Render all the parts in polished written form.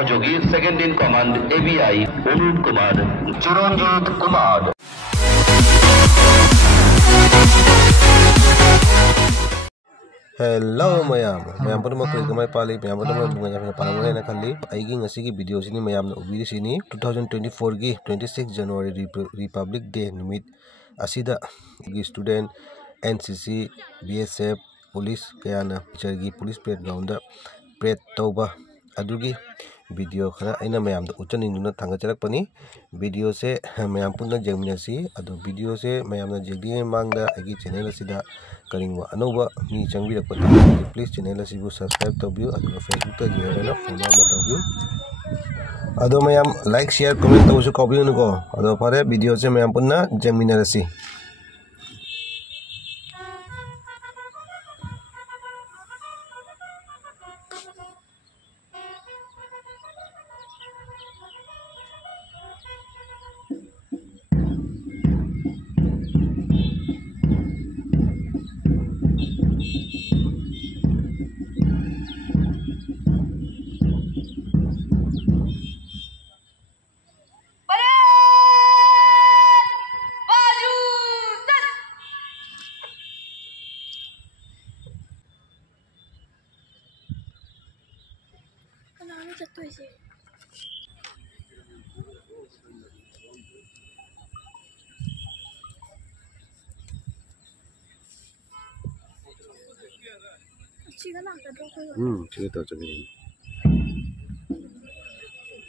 সহযোগী second in command ABI Anup Kumar, Chiranjit Kumar. Hello mayam pun kali kamay pali mayam pun bunga na parang na kali aigi ngasi ki video sini mayam na ubiri sini 2024 gi 26 January Republic Day nimit asida gi student NCC BSF police kaya na teacher gi police parade ground da parade tauba adugi video khara aina mayam da uchan induna thanga charak pani video se mayam pun na jengmina si adu video se mayam na jegdi mangda aigi channel asida करिंगवा अनोबा मी चंगबिरक please channel असिबु subscribe तौबियो अदुगा Facebook ता जेरना follow मा तौबियो अदो मयाम लाइक शेयर कमेंट तौसु कौबियो नको अदो फारे वीडियो से मयाम पुन्ना जमिनारसी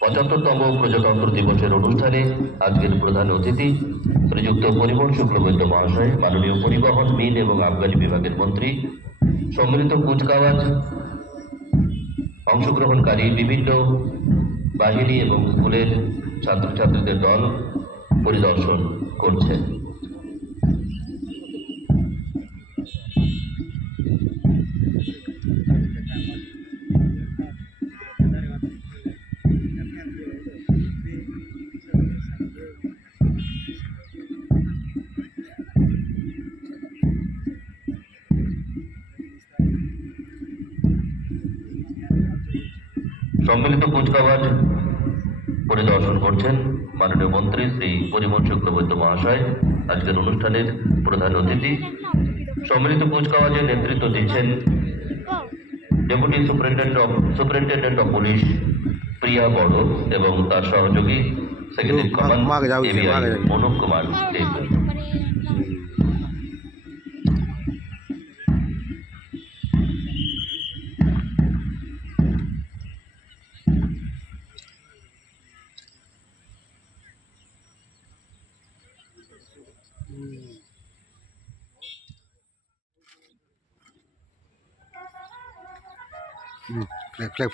পঁচাত্তরতম প্রজাতন্ত্র দিবসের অনুষ্ঠানে আজকের প্রধান অতিথি শ্রীযুক্ত পরিবহন শুক্লবৈদ্য মহাশয়, মাননীয় পরিবহন, মিন এবং আবগারি বিভাগের মন্ত্রী, সম্মিলিত কুচকাওয়াজ অংশগ্রহণকারী বিভিন্ন বাহিনী এবং স্কুলের ছাত্রছাত্রীদের দল পরিদর্শন করছে। সম্মিলিত কুচকাওয়াজ পরিদর্শন করছেন মাননীয় মন্ত্রী শ্রী পরিবহন শুক্লবৈদ্য মহাশয়, আজকের অনুষ্ঠানের প্রধান অতিথি। সম্মিলিত কুচকাওয়াজের নেতৃত্ব দিচ্ছেন deputy superintendent of police Priya Bora এবং তার সহযোগী secretary command ABI Anup Kumar Deb.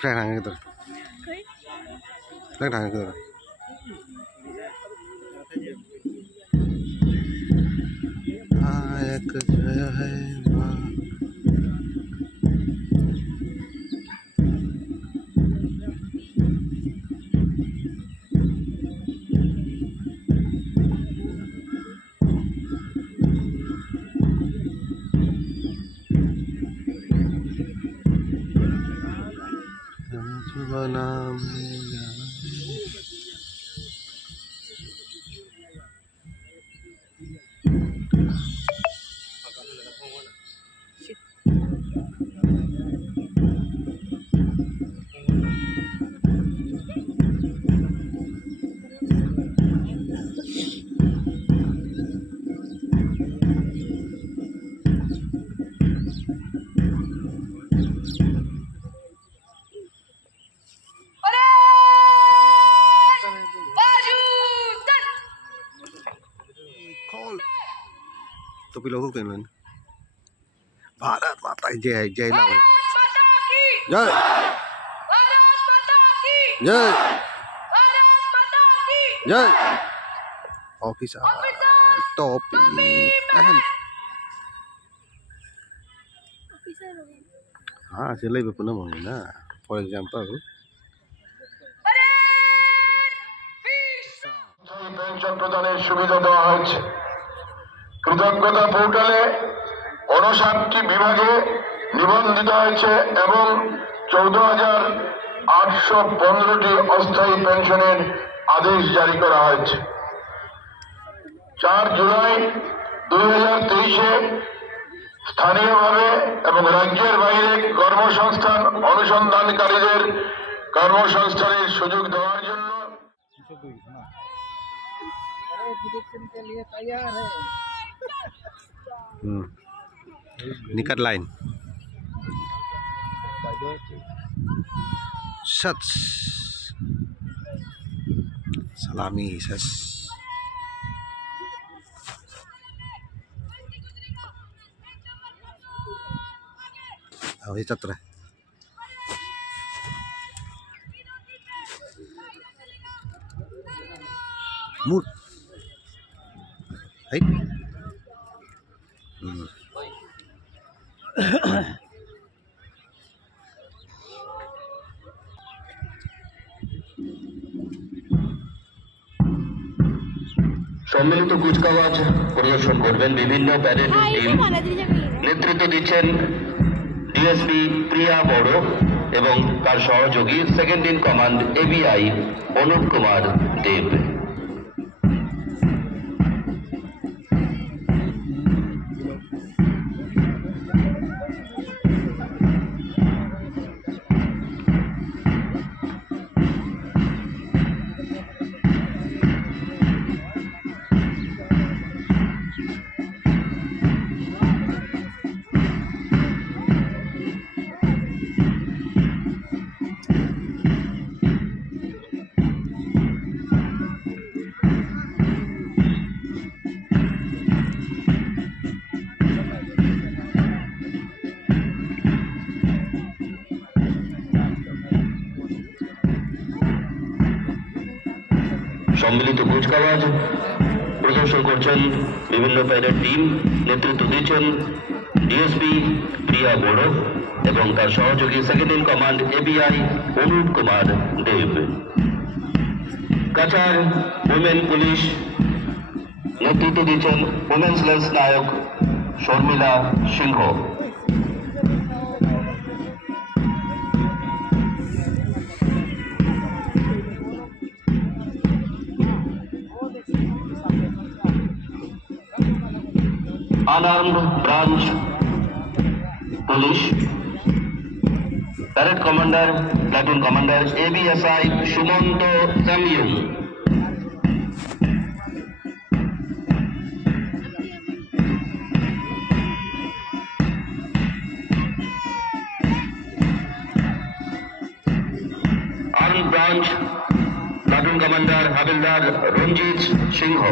Flag hang gitu. Flag hang gitu. Ayat jaya hai ma. तो पिलो को कहना भारत माता जय जय लाओ जय जय जय ऑफिसर टोपी पहन हाँ सिलाई पे पुनः मांगे ना फॉर एग्जांपल पेंशन प्रदाনের সুবিধা দেওয়া হয়েছে। কৃতজ্ঞতা পোর্টালে 59টি বিভাগে নিবন্ধিত হয়েছে এবং 14,000 815টি অস্থায়ী পেনশনের আদেশ জারি করা হয়েছে। 4 জুলাই 2023-এ স্থানীয়ভাবে এবং রাজ্যের বাইরে কর্মসংস্থান অনুসন্ধানকারীদের কর্মসংস্থানের সুযোগ দেওয়ার জন্য निकट लाइन सच सलामी सच अभी चत्र मूड है সম্মিলিত কুচকাওয়াজ পরিদর্শন করবেন বিভিন্ন প্যারেড টিম। নেতৃত্ব দিচ্ছেন ডিএসপি প্রিয়া বড় এবং তার সহযোগী second in command ABI Anup Kumar Deb. সম্মিলিত কুচকাওয়াজ প্রদর্শন করছেন বিভিন্ন প্যারেড টিম। নেতৃত্ব দিচ্ছেন ডিএসপি প্রিয়া বড় এবং তার সহযোগী second in command ABI Anup Kumar Deb. Cachar women police নেতৃত্ব দিচ্ছেন women's lance naik Sharmila Singh. Unarmed branch police parade commander platoon commander ABSI Shumanto Samyung। Armed branch platoon commander Havildar Ranjit Singh।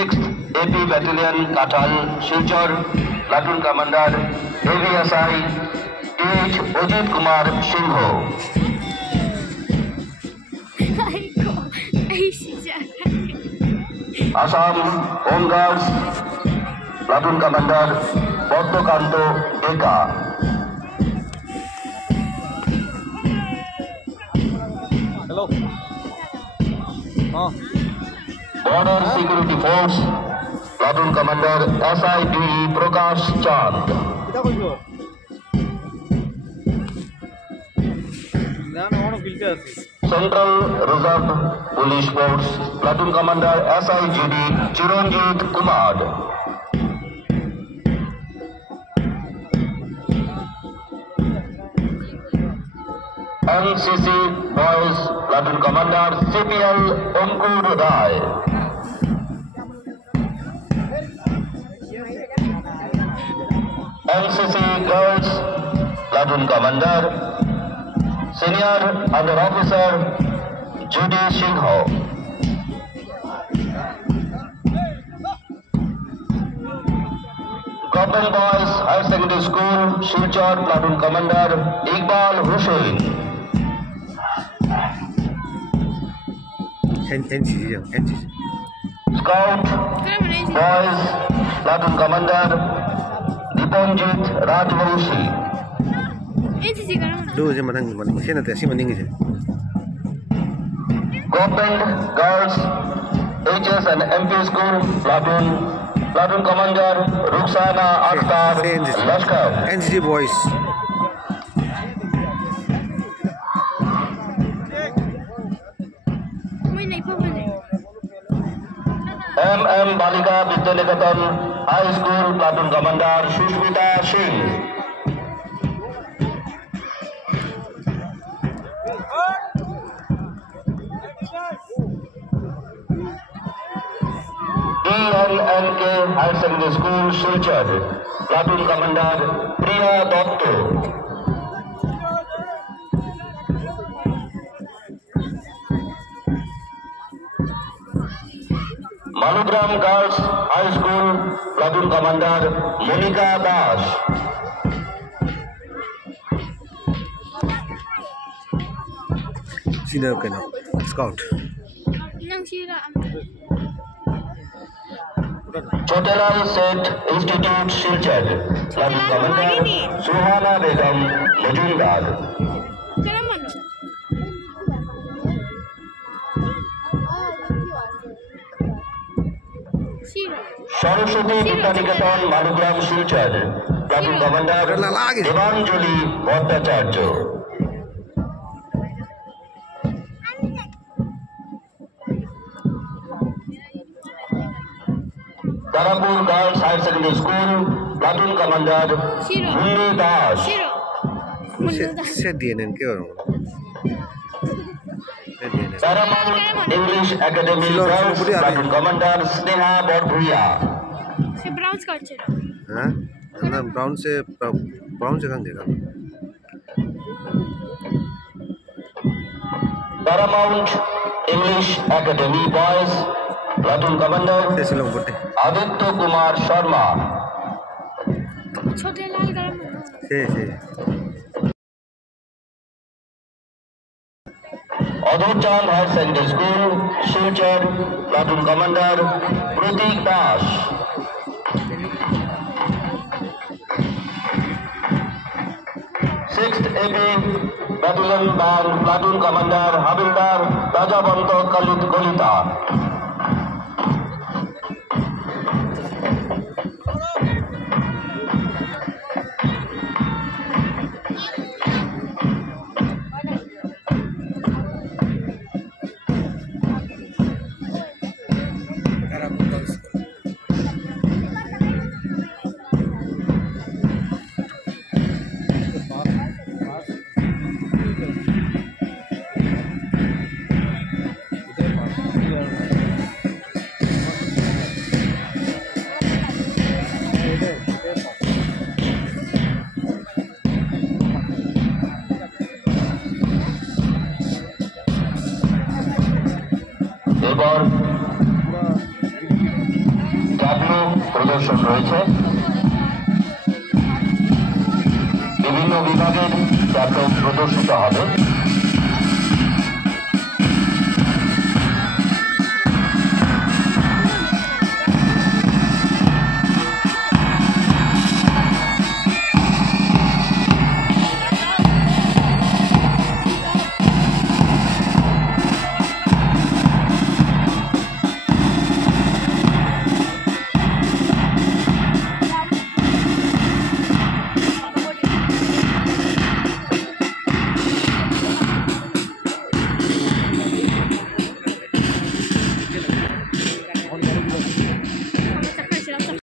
6th AP Battalion Kathal Silchar Platoon Commander AVSI TH Ajit Kumar Singh। Assam Home Guards Platoon Commander Padmakanto Eka। Hello Border Security Force Platoon Commander SIDE Prakash Chand। Central Reserve Police Force Platoon Commander SIGD Chiranjit Kumar। NCC Boys Platoon Commander CPL Ankur Rai। NCC Girls Platoon Commander Senior Under Officer Judy Singh। Government Boys High Secondary School Silchar Platoon Commander Iqbal Hussain। NCC Scout Boys Platoon Commander Dipanjit Rajvanshi। dulu sih mana sih nanti sih mending sih. Government Girls HS and MP School Platoon platoon commander Ruksana Akhtar Laskar. NCC boys. MM Balika Vidyaniketan high school platoon commander Susmita Singh. ENNK higher secondary school Silchar platoon commander Priya Dutta. Malugram girls high school platoon commander Monika Das. Senior okay now. Scout. Chatelal set institute Silchar platoon commander Suhana Begum Majumdar. Saraswati Vidyaniketan Malugram Silchar platoon commander Debanjali Bhattacharya. Tarapur girls higher secondary school platoon commander Munnu Das. Set DNN ke orang. Paramount English academy girls platoon commander Sneha Borbhuiya. हाँ ना brown से कहाँ देखा paramount English academy boys platoon commander कैसे लोग बोलते আদিত্য কুমার শর্মা। से Adharchand higher secondary school Silchar platoon commander Pratik Das. 6th AP battalion band platoon commander havildar Rajabanta Kalita. এবার ট্যাবলো প্রদর্শন রয়েছে। বিভিন্ন বিভাগের ট্যাবলো প্রদর্শিত হবে।